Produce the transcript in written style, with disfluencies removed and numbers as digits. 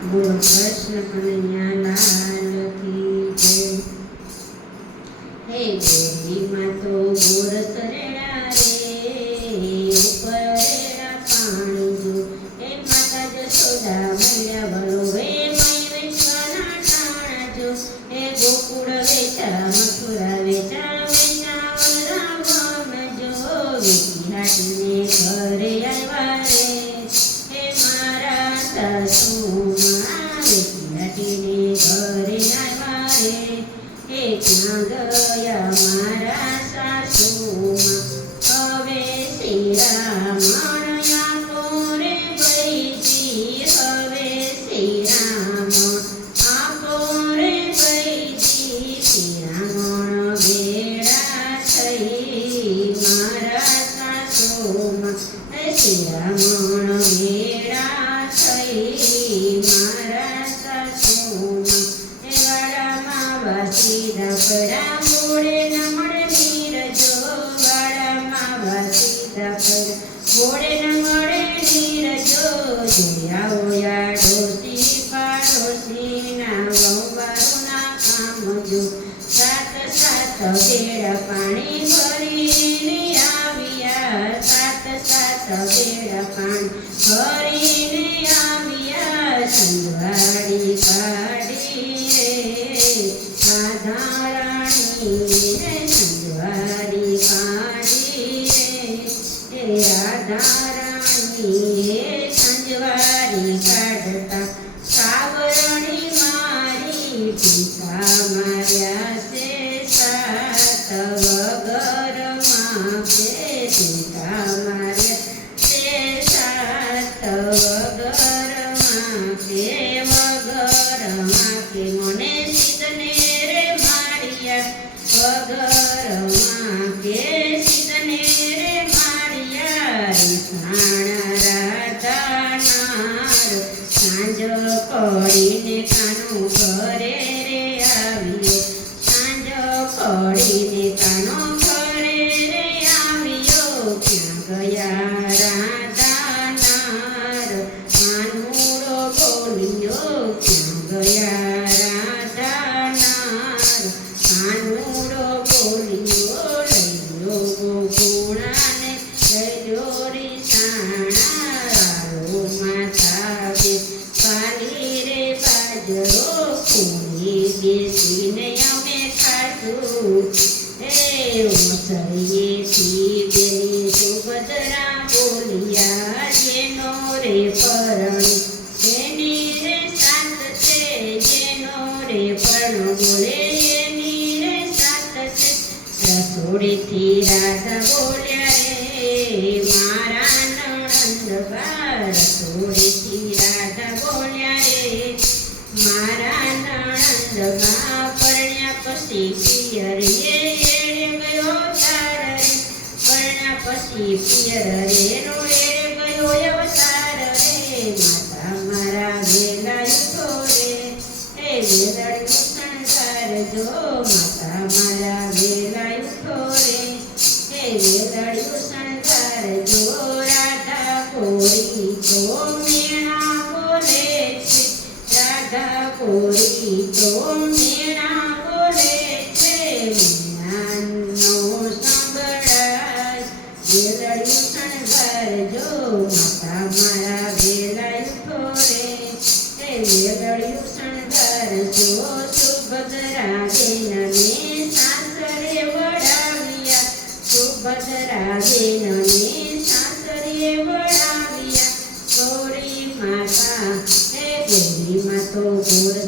બોલો કૃષ્ણ કનૈયા લાલ કી જય। હે ગોરીમાં તો ગોર તરેડા રે, ઉપર રેડા પાણી જો, હે માતા જશોદા મળ્યા વરો, હે મય વિશ્વના ટાણા જો, હે ગોકુળ વેચા મથુરા વેચા વેચા વનરાવન જો, વેચી હાટીને ઘરે આવ્યા રે, હે મારા સાસુમાં વેચી હાટીને ઘરે આવ્યા રે, હે ક્યાં ગયા મારા સાસુમાં, હવે શ્રી રામણ્યા કોરે બૈજી, હવે શ્રી રામ આ કોરે બૈજી, શ્રી રામણ ભેળા થઈ મારા સાસુમાં, શ્રી રામણ ભેળા થઈ મારા સાસુમાં, હે વાડામાં વાસી ધાપડા મોડે ન મળે નીરજો, વાડામાં વાસી ધાપડા મોડે ન મળે નીરજો, જોયા ઓયા ડોસી પાડોશીના વહુવારોના કામ જો, સાત સાત બેડા પાણી ભરીને આવ્યા, સાત સાત બેડા પાણી ભરીને આવ્યા, સંધવાડી કાઢી રે રાધારાણી રે, સંધવાડી કાઢી રે રાધારાણી, હે સંજવારી કાઢતા સાવરણી મારી, ટીકા માર્યા છે સાત વગરમાં છે, ટીકા માર્યા છે સાત વગરમાં છે, વગરમાં કે મને સીતને રે માર્યા, વગરમાં કે સીતને રે માર્યા, સાણા રાધાનાર સાંજ પડીને કાનો ઘરે રે આવ્યો, સાંજ પડીને કાનો ઘરે રે આવ્યો, ક્યાં ગયા રાધાનાર કાનુડો બોલ્યો, ક્યાં ગયા રાધાનાર કાનુડો બોલ્યો, લઈ લો ગોકુળાને લઈ લો રીસાણા, રાળો માથા બે પાલી રે બાજરો, પૂરી બેસીને અમે ખાધું, હે ઓસરીએથી બેની સુભદ્રા બોલ્યા, જેનો રે પરણ એની રે સાત છે, જેનો રે પરણ બોલે એની રે સાત છે, રસોડેથી રાધા બોલ્યા રે મારા નણંદબા, રસોડેથી રાધા બોલ્યા રે મારા નણંદબા, પરણ્યા પછી પિયર એડે ગયો તાર રે, પરણ્યા પછી પિયર રે નો એડે ગયો અવતાર રે, માતા મારા વેલા ઉઠો રે, હે વેલડ્યો શણગાર જો, માતા મારા વેલા ઉઠો રે, હે વેલડ્યો શણગાર જો, રાધા કોરી તો મેણા બોલે છે, રાધા કોરી તો મેણા બોલે છે, મેણાનો સંભળાય વેલડ્યો શણગાર જો, માતા મારા વેલા ઉઠો રે, હે વેલડ્યો શણગાર જો, સુભદ્રા બેનને સાસરે વડાવ્યા, સુભદ્રા બેનને સાસરે વડાવ્યા, ગૌરી માતા હે ગૌરીમાં તો ગોર